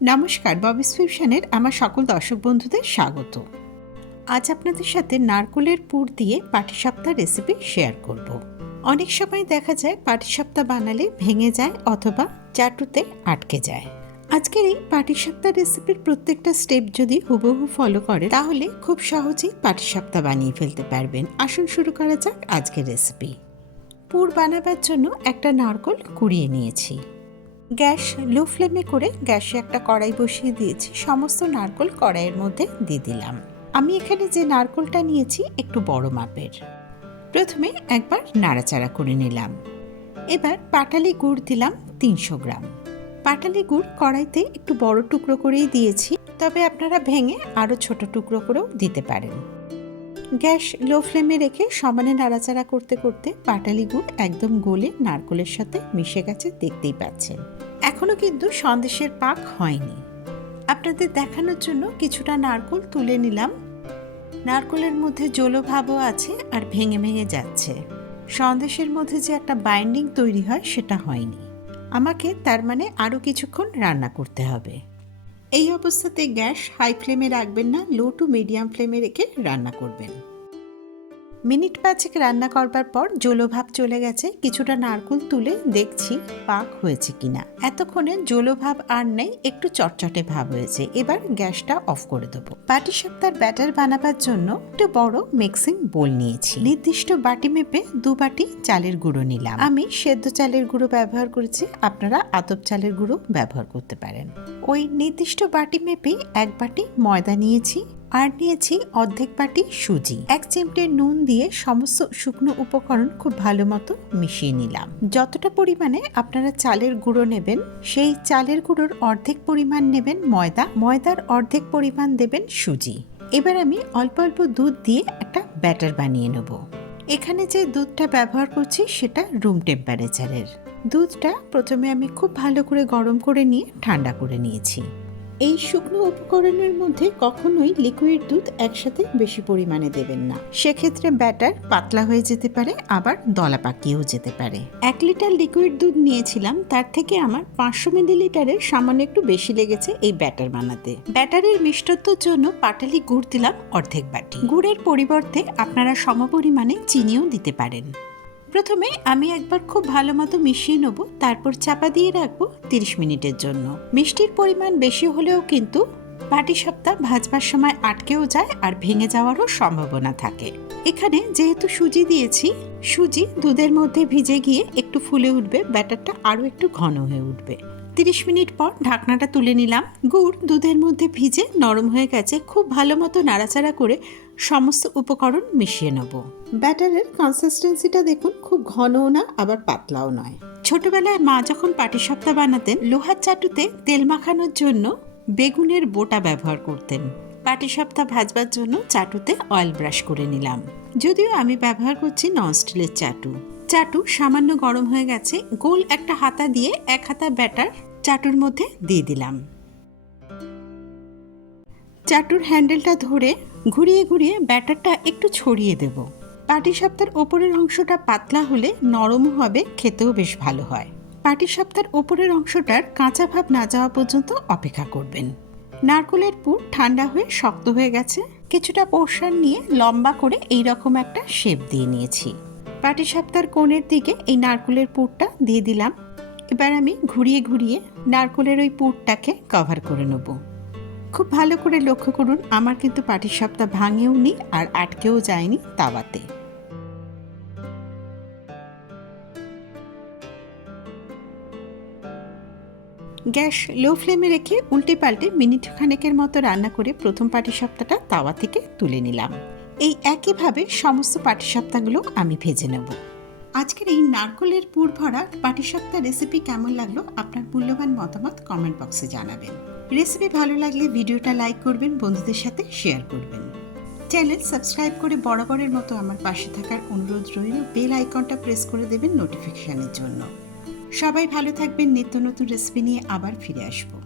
নমস্কার ববিস ফিউশনের আমার সকল দর্শক বন্ধুদের স্বাগত। আজ আপনাদের সাথে নারকোলের পুর দিয়ে পাটিসাপ্তা রেসিপি শেয়ার করব। অনেক সময় দেখা যায় পাটিসাপ্তা বানালে ভেঙে যায় অথবা চাটুতে আটকে যায়। আজকের এই পাটিসাপ্তা রেসিপির প্রত্যেকটা স্টেপ যদি হুবহু ফলো করে তাহলে খুব সহজেই পাটিসাপ্তা বানিয়ে ফেলতে পারবেন। আসুন শুরু করা যাক আজকের রেসিপি পুর বানাবার জন্য একটা নারকোল কুড়িয়ে নিয়েছি। গ্যাস লো ফ্লেমে করে গ্যাসে একটা কড়াই বসিয়ে দিয়েছি। সমস্ত নারকোল কড়াইয়ের মধ্যে দিয়ে দিলাম। আমি এখানে যে নারকোলটা নিয়েছি, একটু বড় মাপের। প্রথমে একবার নাড়াচাড়া করে নিলাম। এবার পাটালি গুড় দিলাম তিনশো গ্রাম। পাটালি গুড় কড়াইতে একটু বড় টুকরো করেই দিয়েছি, তবে আপনারা ভেঙে আরও ছোট টুকরো করেও দিতে পারেন। গ্যাস লো ফ্লেমে রেখে সমানে নাড়াচাড়া করতে করতে পাটালি গুড় একদম গলে নারকোলের সাথে মিশে গেছে দেখতেই পাচ্ছেন। এখনও কিন্তু সন্দেশের পাক হয়নি। আপনাদের দেখানোর জন্য কিছুটা নারকোল তুলে নিলাম। নারকোলের মধ্যে জলভাবও আছে আর ভেঙে ভেঙে যাচ্ছে। সন্দেশের মধ্যে যে একটা বাইন্ডিং তৈরি হয় সেটা হয়নি। আমাকে তার মানে আরও কিছুক্ষণ রান্না করতে হবে। এই অবস্থাতে গ্যাস হাই ফ্লেমে রাখবেন না লো টু মিডিয়াম ফ্লেমে রেখে রান্না করবেন। মিনিট পাঁচেক রান্না করবার পর জলভাব চলে গেছে, কিছুটা নারকুল তুলে দেখছি পাক হয়েছে কিনা। এতক্ষণে জলভাব আর নেই, একটু চটচটে ভাব হয়েছে। এবার গ্যাসটা অফ করে দেবো। বাটি সপ্তাহ ব্যাটার বানাবার জন্য একটু বড় মিক্সিং বোল নিয়েছি। নির্দিষ্ট বাটি মেপে দু বাটি চালের গুঁড়ো নিলাম। আমি সেদ্ধ চালের গুঁড়ো ব্যবহার করেছি, আপনারা আতপ চালের গুঁড়ো ব্যবহার করতে পারেন। ওই নির্দিষ্ট বাটি মেপে এক বাটি ময়দা নিয়েছি আর নিয়েছি অর্ধেক বাটি সুজি। এক চিমটে নুন দিয়ে সমস্ত শুকনো উপকরণ খুব ভালো মতো মিশিয়ে নিলাম। যতটা পরিমাণে আপনারা চালের গুঁড়ো নেবেন, সেই চালের গুঁড়োর অর্ধেক পরিমাণ নেবেন ময়দা, ময়দার অর্ধেক পরিমাণ দেবেন সুজি। এবার আমি অল্প অল্প দুধ দিয়ে একটা ব্যাটার বানিয়ে নেব। এখানে যে দুধটা ব্যবহার করছি সেটা রুম টেম্পারেচারের। দুধটা প্রথমে আমি খুব ভালো করে গরম করে নিয়ে ঠান্ডা করে নিয়েছি। এই শুকনো উপকরণের মধ্যে কখনোই লিকুইড দুধ একসাথে বেশি পরিমাণে দেবেন না। সেক্ষেত্রে ব্যাটার পাতলা হয়ে যেতে পারে, আবার দলা পাকিয়েও যেতে পারে। এক লিটার লিকুইড দুধ নিয়েছিলাম, তার থেকে আমার পাঁচশো মিলিলিটারের সামান্য একটু বেশি লেগেছে এই ব্যাটার বানাতে। ব্যাটারের মিষ্টত্বর জন্য পাটালি গুড় দিলাম অর্ধেক বাটি। গুড়ের পরিবর্তে আপনারা সমপরিমাণে চিনিও দিতে পারেন। প্রথমে আমি একবার খুব ভালো মতো মিশিয়ে নেব, তারপর চাপা দিয়ে রাখব তিরিশ মিনিটের জন্য। মিষ্টির পরিমাণ বেশি হলেও কিন্তু পাটি সপ্তাহ ভাজবার সময় আটকেও যায় আর ভেঙে যাওয়ারও সম্ভাবনা থাকে। এখানে যেহেতু সুজি দিয়েছি, সুজি দুধের মধ্যে ভিজে গিয়ে একটু ফুলে উঠবে, ব্যাটারটা আরও একটু ঘন হয়ে উঠবে। তিরিশ মিনিট পর ঢাকনাটা তুলে নিলাম। গুড় দুধের মধ্যে ভিজে নরম হয়ে গেছে। খুব ভালো মতো নাড়াচাড়া করে সমস্ত উপকরণ মিশিয়ে নেব। ব্যাটারের কনসিস্টেন্সিটা দেখুন, খুব ঘনও না, আবার পাতলাও নয়। ছোটবেলায় মা যখন পাটিসাপ্তা বানাতেন, লোহার চাটুতে তেল মাখানোর জন্য বেগুনের বোটা ব্যবহার করতেন। পাটিসাপ্তা ভাজবার জন্য চাটুতে অয়েল ব্রাশ করে নিলাম। যদিও আমি ব্যবহার করছি নন স্টিলের চাটু। চাটু সামান্য গরম হয়ে গেছে, গোল একটা হাতা দিয়ে এক হাতা ব্যাটার চাটুর মধ্যে দিয়ে দিলাম। চাটুর হ্যান্ডেলটা ধরে ঘুরিয়ে ঘুরিয়ে ব্যাটারটা একটু ছড়িয়ে দেব। পাটিসাপ্তার ওপরের অংশটা পাতলা হলে নরমও হবে, খেতেও বেশ ভালো হয়। পাটিসাপ্তার ওপরের অংশটার কাঁচা ভাব না যাওয়া পর্যন্ত অপেক্ষা করবেন। নারকোলের পুর ঠান্ডা হয়ে শক্ত হয়ে গেছে। কিছুটা পোর্শন নিয়ে লম্বা করে এই রকম একটা শেপ দিয়ে নিয়েছি। পাটিসাপ্তার কোণের দিকে এই নারকোলের পুরটা দিয়ে দিলাম। এবার আমি ঘুরিয়ে ঘুরিয়ে নারকোলের ওই পুরটাকে কভার করে নেব। খুব ভালো করে লক্ষ্য করুন, আমার কিন্তু পাটির সপ্তাহ ভাঙেও নি আর আটকেও যায়নি তাওয়াতে। গ্যাস লো ফ্লেমে রেখে উল্টে পাল্টে মিনিট খানেকের মতো রান্না করে প্রথম পাটি সপ্তাহটা তাওয়া থেকে তুলে নিলাম। এই একইভাবে সমস্ত পাটি সপ্তাহগুলো আমি ভেজে নেব। আজকের এই নারকলের পুর ভরা পাটিসাপ্তা রেসিপি কেমন লাগল আপনার মূল্যবান মতামত কমেন্ট বক্সে জানাবেন। রেসিপি ভালো লাগলে ভিডিওটা লাইক করবেন, বন্ধুদের সাথে শেয়ার করবেন। চ্যানেল সাবস্ক্রাইব করে বরাবরের মতো আমার পাশে থাকার অনুরোধ রইল। বেল আইকনটা প্রেস করে দেবেন নোটিফিকেশানের জন্য। সবাই ভালো থাকবেন নিত্য নতুন রেসিপি নিয়ে আবার ফিরে আসব।